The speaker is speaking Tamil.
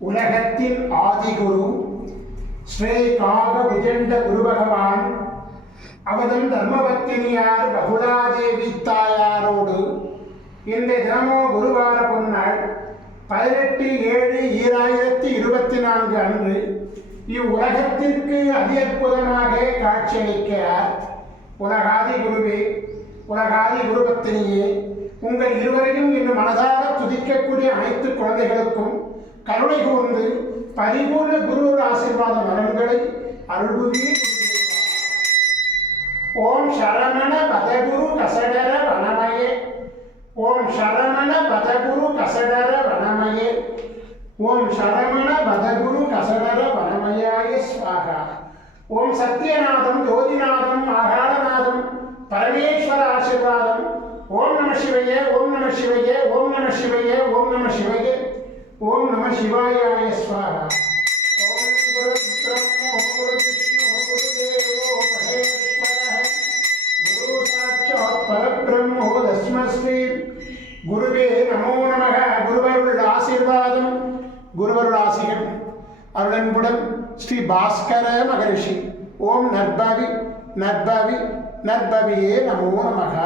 உலகத்தின் ஆதிகுரு ஸ்ரீ காக புஜண்ட குரு பகவான் அவதன் தர்மபத்தினியார் பகுலாதேவி தாயாரோடு இந்த தினமோ குருவார பொன்னாள் 18/7/2024 அன்று இவ்வுலகத்திற்கு அதி அற்புதமாக காட்சியளிக்கிறார். உலகாதி குருவே, உலகாதி குருபத்தினியே, உங்கள் இருவரையும் இன்று மனதார துதிக்கக்கூடிய அனைத்து குழந்தைகளுக்கும் கருணை கூர்ந்து பரிபூர்ண குரு ஆசீர்வாத நலன்களை அருள்புரியே. ஓம் சரவண பதகுரு கசடர வனமயே, ஓம் சரவண பதகுரு கசடர வனமயே, ஓம் சரவண பதகுரு கசடர வனமயாய ஸ்வாகா. ஓம் சத்யநாதம் ஜோதிநாதம் ஆகாரநாதம் பரமேஸ்வர ஆசீர்வாதம். ஓம் நம சிவய, ஓம் நம சிவய, ஓம் நம சிவய, ஓம் நம சிவய, ஓம் நம சிவாயாய ஸ்வாகா. ஓம் குரு பிரம்மோ குரு விஷ்ணு குருதேவோ மகேஸ்வரः குரு சாட்சாத் பரபிரம்மோ தஸ்மை குருவே நமோ நமக. குருவருள் ஆசீர்வாதம், குருவருள் ஆசிகள் அருளன்புடன் ஸ்ரீ பாஸ்கர மகரிஷி. ஓம் நற்பவி நற்பவி நற்பவியே நமோ நமக.